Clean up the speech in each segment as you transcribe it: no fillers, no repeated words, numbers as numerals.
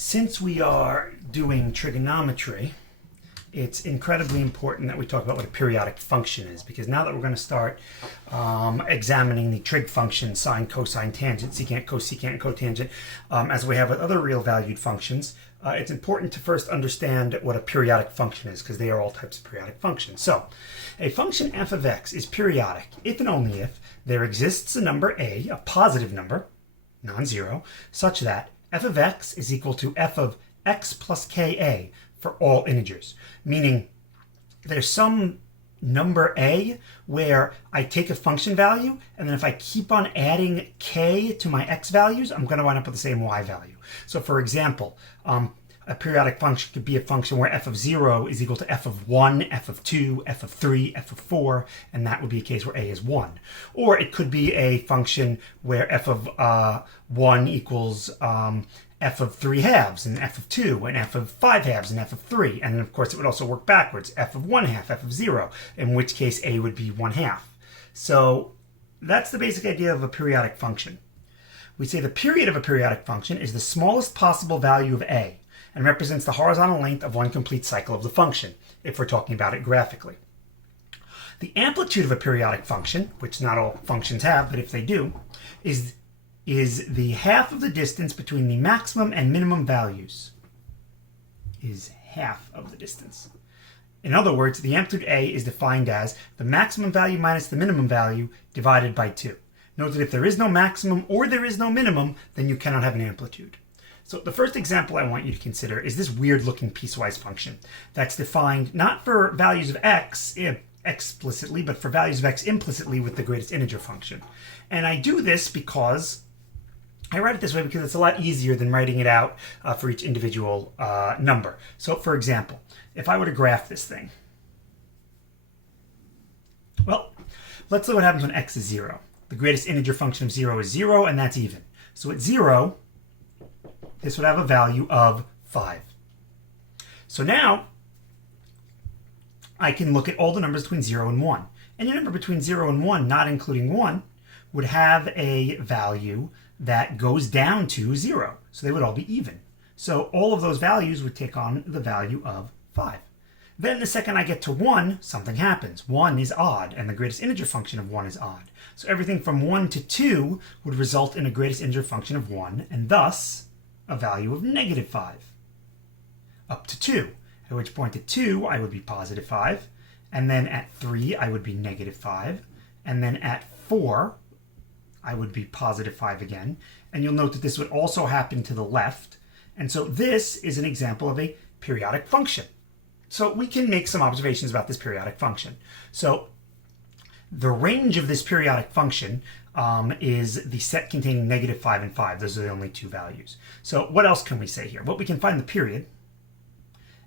Since we are doing trigonometry, it's incredibly important that we talk about what a periodic function is, because now that we're going to start examining the trig functions, sine, cosine, tangent, secant, cosecant, and cotangent, as we have with other real valued functions, it's important to first understand what a periodic function is, because they are all types of periodic functions. So, a function f of x is periodic if and only if there exists a number a positive number, non-zero, such that f of x is equal to f of x plus ka for all integers. Meaning, there's some number a where I take a function value, and then if I keep on adding k to my x values, I'm going to wind up with the same y value. So for example, a periodic function could be a function where f of 0 is equal to f of 1, f of 2, f of 3, f of 4, and that would be a case where a is 1. Or it could be a function where f of 1 equals f of 3 halves, and f of 2, and f of 5 halves, and f of 3. And then of course it would also work backwards, f of 1 half, f of 0, in which case a would be 1 half. So that's the basic idea of a periodic function. We say the period of a periodic function is the smallest possible value of a, and represents the horizontal length of one complete cycle of the function, if we're talking about it graphically. The amplitude of a periodic function, which not all functions have, but if they do, is the half of the distance between the maximum and minimum values. Is half of the distance. In other words, the amplitude a is defined as the maximum value minus the minimum value divided by 2. Note that if there is no maximum or there is no minimum, then you cannot have an amplitude. So the first example I want you to consider is this weird-looking piecewise function that's defined not for values of x explicitly, but for values of x implicitly with the greatest integer function. And I do this because I write it this way because it's a lot easier than writing it out for each individual number. So for example, if I were to graph this thing, well, let's see what happens when x is 0. The greatest integer function of 0 is 0, and that's even. So at 0, this would have a value of 5. So now, I can look at all the numbers between 0 and 1. Any number between 0 and 1, not including 1, would have a value that goes down to 0. So they would all be even. So all of those values would take on the value of 5. Then the second I get to 1, something happens. 1 is odd, and the greatest integer function of 1 is odd. So everything from 1 to 2 would result in a greatest integer function of 1, and thus a value of negative 5. Up to 2, at which point at 2 I would be positive 5, and then at 3 I would be negative 5, and then at 4 I would be positive 5 again. And you'll note that this would also happen to the left. And so this is an example of a periodic function. So we can make some observations about this periodic function. So the range of this periodic function is the set containing negative 5 and 5. Those are the only two values. So what else can we say here? Well, we can find the period.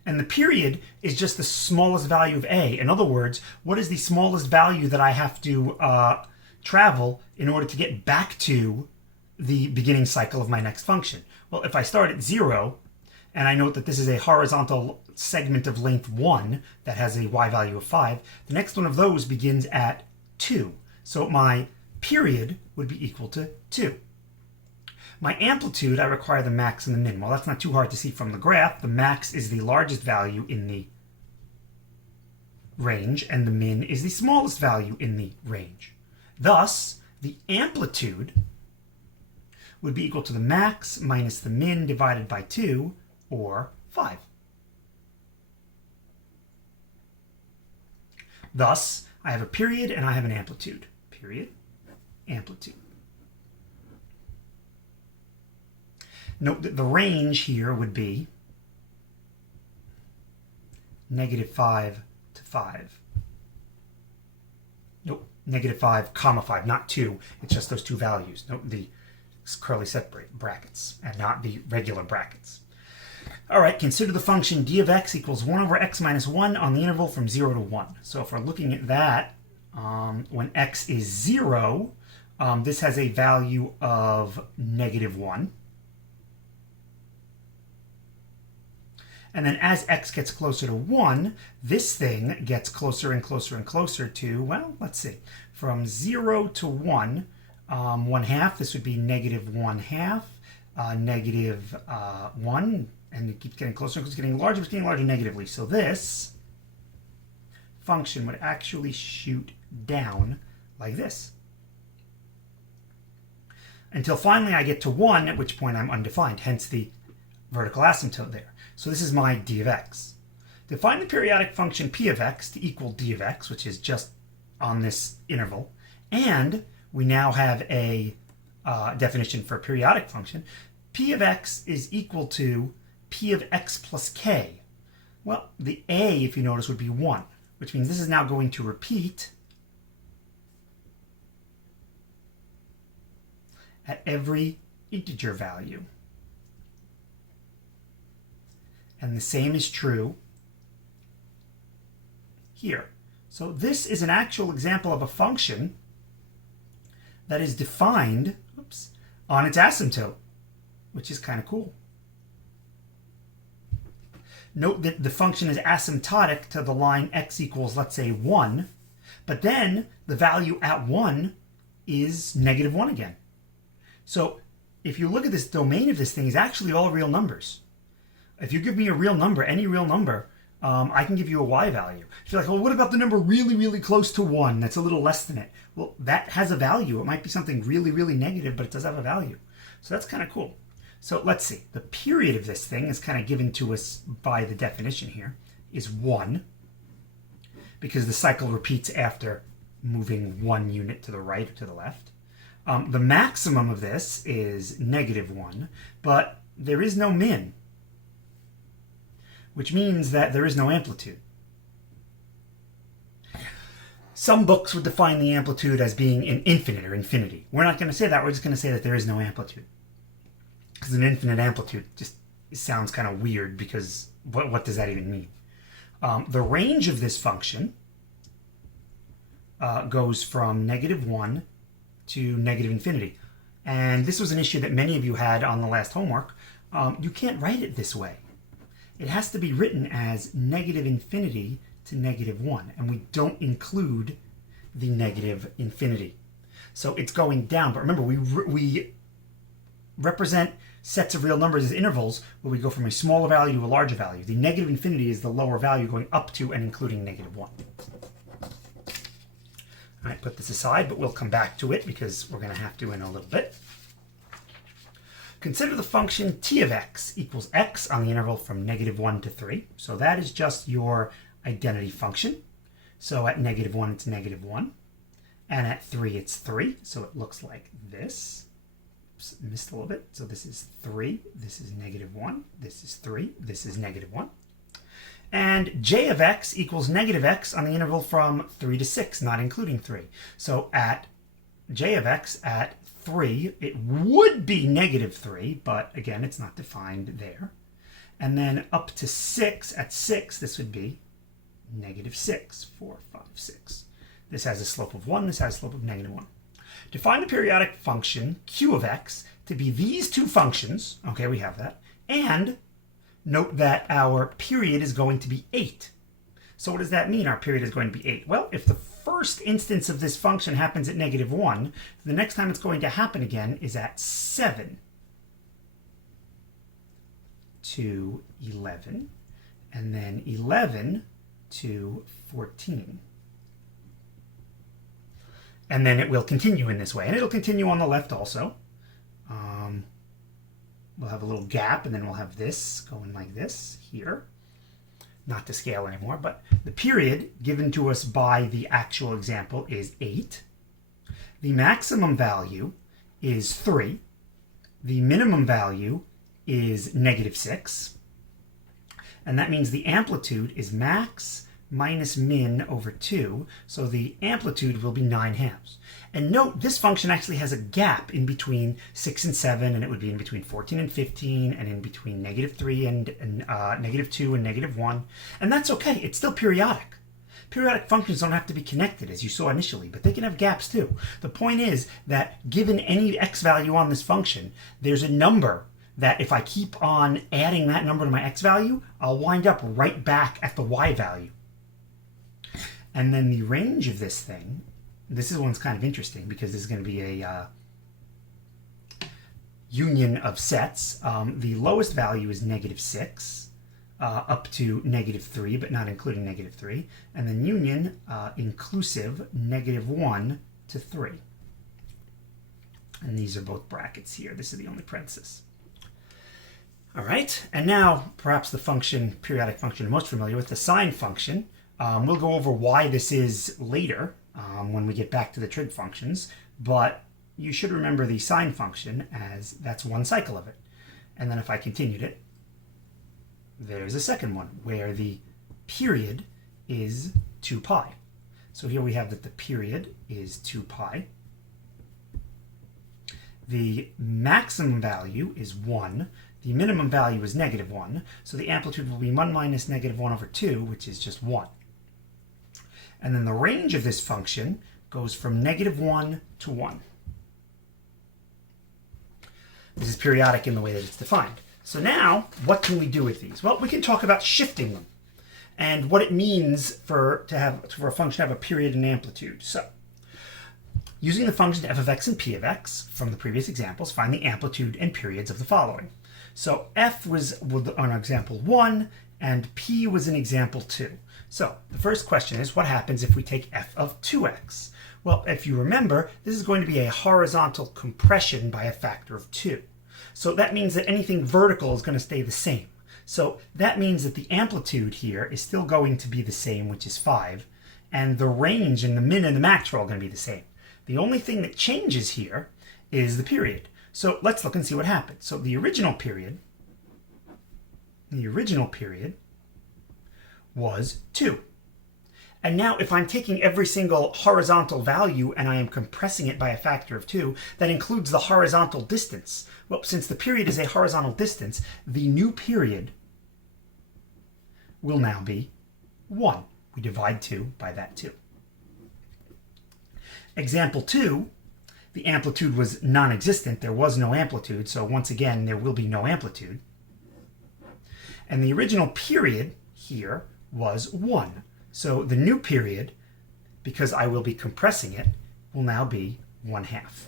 And the period is just the smallest value of a. In other words, what is the smallest value that I have to travel in order to get back to the beginning cycle of my next function? Well, if I start at 0, and I note that this is a horizontal segment of length 1 that has a y value of 5, the next one of those begins at 2. So my period would be equal to 2. My amplitude, I require the max and the min. Well, that's not too hard to see from the graph. The max is the largest value in the range, and the min is the smallest value in the range. Thus, the amplitude would be equal to the max minus the min divided by 2, or 5. Thus, I have a period and I have an amplitude. Period, amplitude. Note that the range here would be negative 5 to 5. Nope, negative 5 comma 5, not 2. It's just those two values. Note the curly set brackets and not the regular brackets. All right, consider the function d of x equals 1 over x minus 1 on the interval from 0 to 1. So if we're looking at that, when x is 0, this has a value of negative 1. And then as x gets closer to 1, this thing gets closer and closer and closer to, well, let's see, from 0 to 1, 1 half, this would be negative 1 half. negative 1, and it keeps getting closer because it's getting larger negatively. So this function would actually shoot down like this, until finally I get to 1, at which point I'm undefined, hence the vertical asymptote there. So this is my d of x. Define the periodic function p of x to equal d of x, which is just on this interval, and we now have a definition for a periodic function. P of x is equal to p of x plus k. Well, the a, if you notice, would be 1, which means this is now going to repeat at every integer value. And the same is true here. So this is an actual example of a function that is defined on its asymptote, which is kind of cool. Note that the function is asymptotic to the line x equals, let's say, 1, but then the value at 1 is negative 1 again. So if you look at this domain of this thing, is actually all real numbers. If you give me a real number, any real number, I can give you a y value. If you're like, well, what about the number really, really close to 1 that's a little less than it? Well, that has a value. It might be something really, really negative, but it does have a value. So that's kind of cool. So let's see. The period of this thing is kind of given to us by the definition here, is 1, because the cycle repeats after moving 1 unit to the right or to the left. The maximum of this is negative 1, but there is no min, which means that there is no amplitude. Some books would define the amplitude as being an infinite or infinity. We're not going to say that. We're just going to say that there is no amplitude. Because an infinite amplitude just sounds kind of weird, because what does that even mean? The range of this function goes from negative 1 to negative infinity. And this was an issue that many of you had on the last homework. You can't write it this way. It has to be written as negative infinity to negative 1, and we don't include the negative infinity. So it's going down, but remember, we represent sets of real numbers as intervals where we go from a smaller value to a larger value. The negative infinity is the lower value going up to and including negative 1. All right, put this aside, but we'll come back to it because we're going to have to in a little bit. Consider the function t of x equals x on the interval from negative 1 to 3. So that is just your identity function. So at negative 1, it's negative 1. And at 3, it's 3. So it looks like this. Oops, missed a little bit. So this is 3. This is negative 1. This is 3. This is negative 1. And j of x equals negative x on the interval from 3 to 6, not including 3. So at j of x at 3, it would be negative 3, but again, it's not defined there. And then up to 6, at 6, this would be negative 6, 4, 5, 6. This has a slope of 1, this has a slope of negative 1. Define the periodic function q of x to be these two functions. Okay, we have that. And note that our period is going to be 8. So what does that mean, our period is going to be 8? Well, if the first instance of this function happens at negative 1, the next time it's going to happen again is at 7 to 11, and then 11 to 14. And then it will continue in this way, and it'll continue on the left also. We'll have a little gap, and then we'll have this going like this here. Not to scale anymore, but the period given to us by the actual example is 8. The maximum value is 3. The minimum value is negative 6. And that means the amplitude is max minus min over 2. So the amplitude will be 9/2. And note, this function actually has a gap in between 6 and 7, and it would be in between 14 and 15, and in between negative 3 and negative 2 and negative 1. And that's okay. It's still periodic. Periodic functions don't have to be connected, as you saw initially, but they can have gaps too. The point is that given any x value on this function, there's a number that if I keep on adding that number to my x value, I'll wind up right back at the y value. And then the range of this thing, this is one's kind of interesting because this is going to be union of sets. The lowest value is -6 up to -3, but not including -3. And then union inclusive -1 to 3. And these are both brackets here. This is the only parenthesis. All right, and now perhaps the function, periodic function you're most familiar with, the sine function. We'll go over why this is later when we get back to the trig functions, but you should remember the sine function as that's one cycle of it. And then if I continued it, there's a second one where the period is 2 pi. So here we have that the period is 2 pi. The maximum value is 1. The minimum value is -1. So the amplitude will be 1 minus -1 over 2, which is just 1. And then the range of this function goes from -1 to 1. This is periodic in the way that it's defined. So now, what can we do with these? Well, we can talk about shifting them and what it means for a function to have a period and amplitude. So, using the functions f of x and p of x from the previous examples, find the amplitude and periods of the following. So f was on example 1 and p was in example 2. So the first question is, what happens if we take f of 2x? Well, if you remember, this is going to be a horizontal compression by a factor of 2. So that means that anything vertical is going to stay the same. So that means that the amplitude here is still going to be the same, which is 5, and the range and the min and the max are all going to be the same. The only thing that changes here is the period. So let's look and see what happens. So the original period was 2. And now if I'm taking every single horizontal value and I am compressing it by a factor of 2, that includes the horizontal distance. Well, since the period is a horizontal distance, the new period will now be 1. We divide 2 by that 2. Example 2, the amplitude was non-existent. There was no amplitude, so once again, there will be no amplitude. And the original period here was 1. So the new period, because I will be compressing it, will now be 1/2.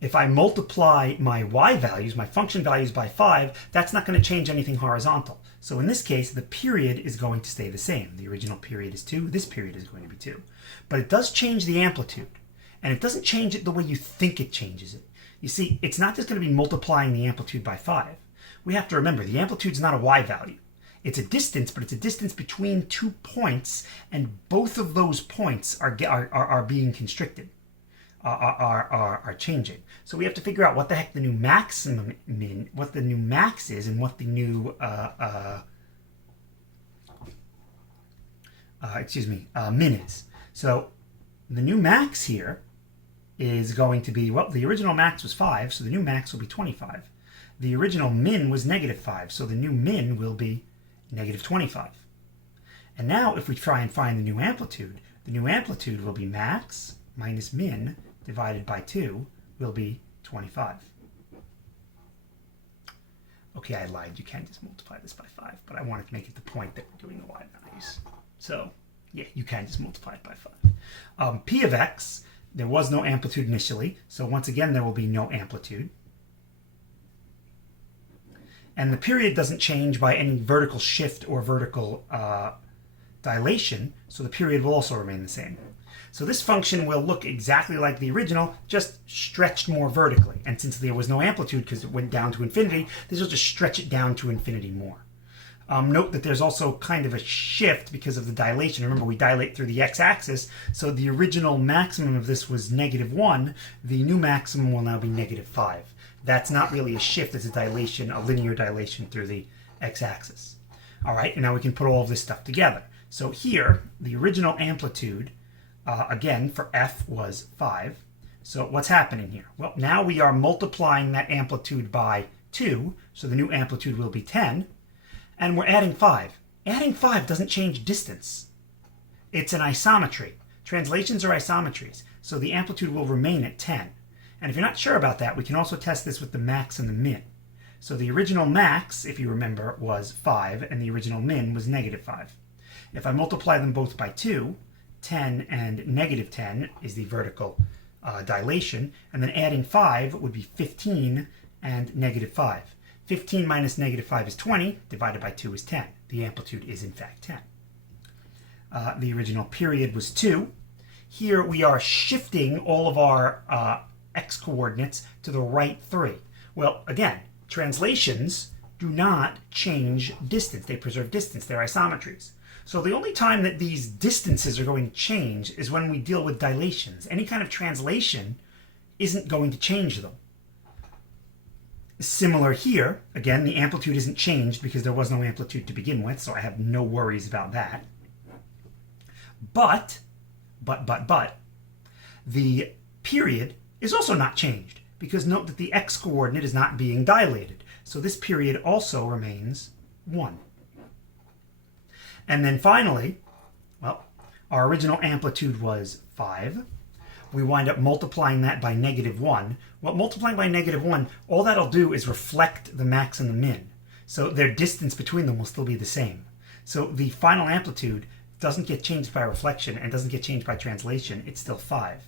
If I multiply my y values, my function values by 5, that's not going to change anything horizontal. So in this case, the period is going to stay the same. The original period is 2, this period is going to be 2. But it does change the amplitude, and it doesn't change it the way you think it changes it. You see, it's not just going to be multiplying the amplitude by 5. We have to remember, the amplitude is not a y value. It's a distance, but it's a distance between 2 points, and both of those points are being constricted, are changing. So we have to figure out what the heck the new maximum min, what the new max is, and what the new min is. So the new max here is going to be, well, the original max was 5, so the new max will be 25. The original min was -5, so the new min will be -25. And now if we try and find the new amplitude will be max minus min divided by 2 will be 25. Okay, I lied. You can't just multiply this by 5, but I wanted to make it the point that we're doing the y values. So, yeah, you can just multiply it by 5. P of x, there was no amplitude initially, so once again there will be no amplitude. And the period doesn't change by any vertical shift or vertical dilation, so the period will also remain the same. So this function will look exactly like the original, just stretched more vertically. And since there was no amplitude because it went down to infinity, this will just stretch it down to infinity more. Note that there's also kind of a shift because of the dilation. Remember, we dilate through the x-axis, so the original maximum of this was -1. The new maximum will now be -5. That's not really a shift, it's a dilation, a linear dilation through the x-axis. All right, and now we can put all of this stuff together. So here, the original amplitude, again, for f was 5. So what's happening here? Well, now we are multiplying that amplitude by 2, so the new amplitude will be 10, and we're adding 5. Adding 5 doesn't change distance. It's an isometry. Translations are isometries, so the amplitude will remain at 10. And if you're not sure about that, we can also test this with the max and the min. So the original max, if you remember, was 5, and the original min was -5. If I multiply them both by 2, 10 and -10 is the vertical dilation, and then adding 5 would be 15 and negative 5. 15 minus negative 5 is 20, divided by 2 is 10. The amplitude is in fact 10. The original period was 2. Here we are shifting all of our x-coordinates to the right 3. Well, again, translations do not change distance. They preserve distance. They're isometries. So the only time that these distances are going to change is when we deal with dilations. Any kind of translation isn't going to change them. Similar here, again, the amplitude isn't changed because there was no amplitude to begin with, so I have no worries about that. But, the period is also not changed because note that the x-coordinate is not being dilated. So this period also remains 1. And then finally, well, our original amplitude was 5. We wind up multiplying that by negative 1. Well, multiplying by negative 1, all that'll do is reflect the max and the min. So their distance between them will still be the same. So the final amplitude doesn't get changed by reflection and doesn't get changed by translation. It's still 5.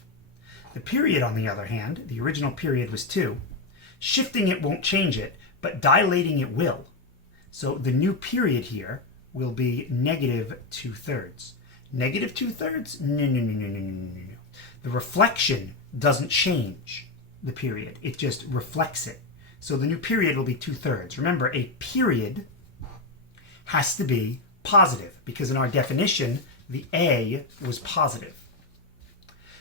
The period, on the other hand, the original period was 2. Shifting it won't change it, but dilating it will. So the new period here will be negative 2/3. Negative 2/3? No. The reflection doesn't change the period. It just reflects it. So the new period will be 2/3. Remember, a period has to be positive because in our definition, the A was positive.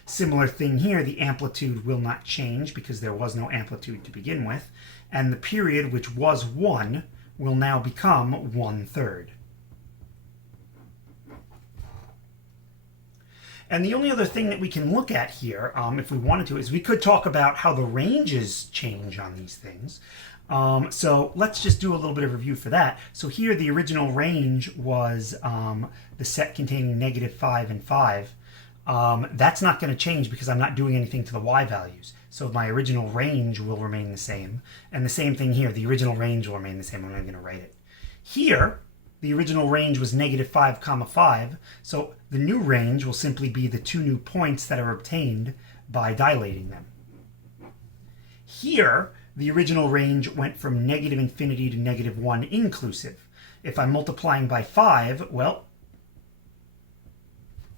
Similar thing here, the amplitude will not change because there was no amplitude to begin with. And the period, which was 1, will now become 1/3. And the only other thing that we can look at here, if we wanted to, is we could talk about how the ranges change on these things. So let's just do a little bit of review for that. So here the original range was the set containing negative 5 and 5. That's not going to change because I'm not doing anything to the y values. So my original range will remain the same. And the same thing here, the original range will remain the same. I'm not going to write it. Here, the original range was negative 5, 5. So the new range will simply be the 2 new points that are obtained by dilating them. Here, the original range went from negative infinity to negative 1 inclusive. If I'm multiplying by 5, well,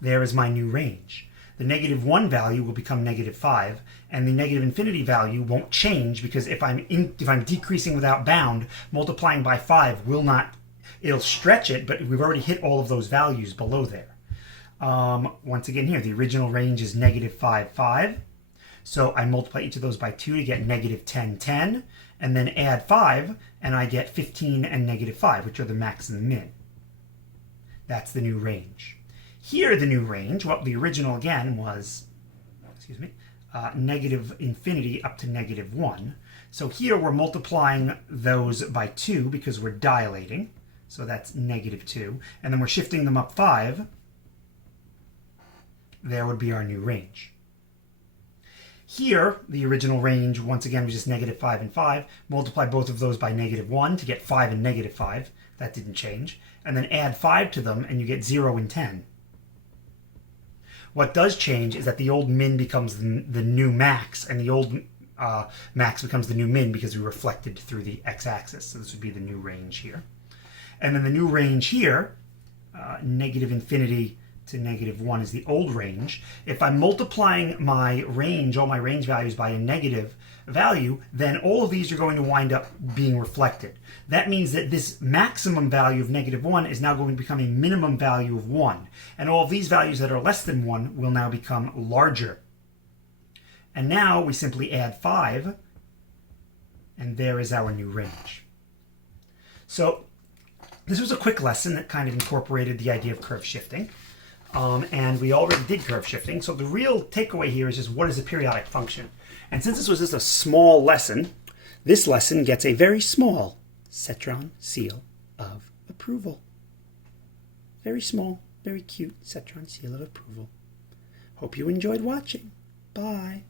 there is my new range. The negative 1 value will become negative 5, and the negative infinity value won't change because if I'm decreasing without bound, multiplying by 5 will not. It'll stretch it, but we've already hit all of those values below there. Once again here, the original range is negative 5, 5. So I multiply each of those by 2 to get negative 10, 10, and then add 5, and I get 15 and negative 5, which are the max and the min. That's the new range. Here, the new range, well, the original again was, negative infinity up to negative 1. So here we're multiplying those by 2 because we're dilating. So that's negative 2. And then we're shifting them up 5. There would be our new range. Here, the original range, once again, was just negative 5 and 5. Multiply both of those by negative 1 to get 5 and negative 5. That didn't change. And then add 5 to them, and you get 0 and 10. What does change is that the old min becomes the new max, and the old max becomes the new min because we reflected through the x-axis. So this would be the new range here. And then the new range here, negative infinity to negative 1 is the old range. If I'm multiplying my range, all my range values by a negative value, then all of these are going to wind up being reflected. That means that this maximum value of negative 1 is now going to become a minimum value of 1. And all of these values that are less than 1 will now become larger. And now we simply add 5, and there is our new range. So this was a quick lesson that kind of incorporated the idea of curve shifting. And we already did curve shifting. So the real takeaway here is just what is a periodic function? And since this was just a small lesson, this lesson gets a very small Cetron seal of approval. Very small, very cute Cetron seal of approval. Hope you enjoyed watching. Bye.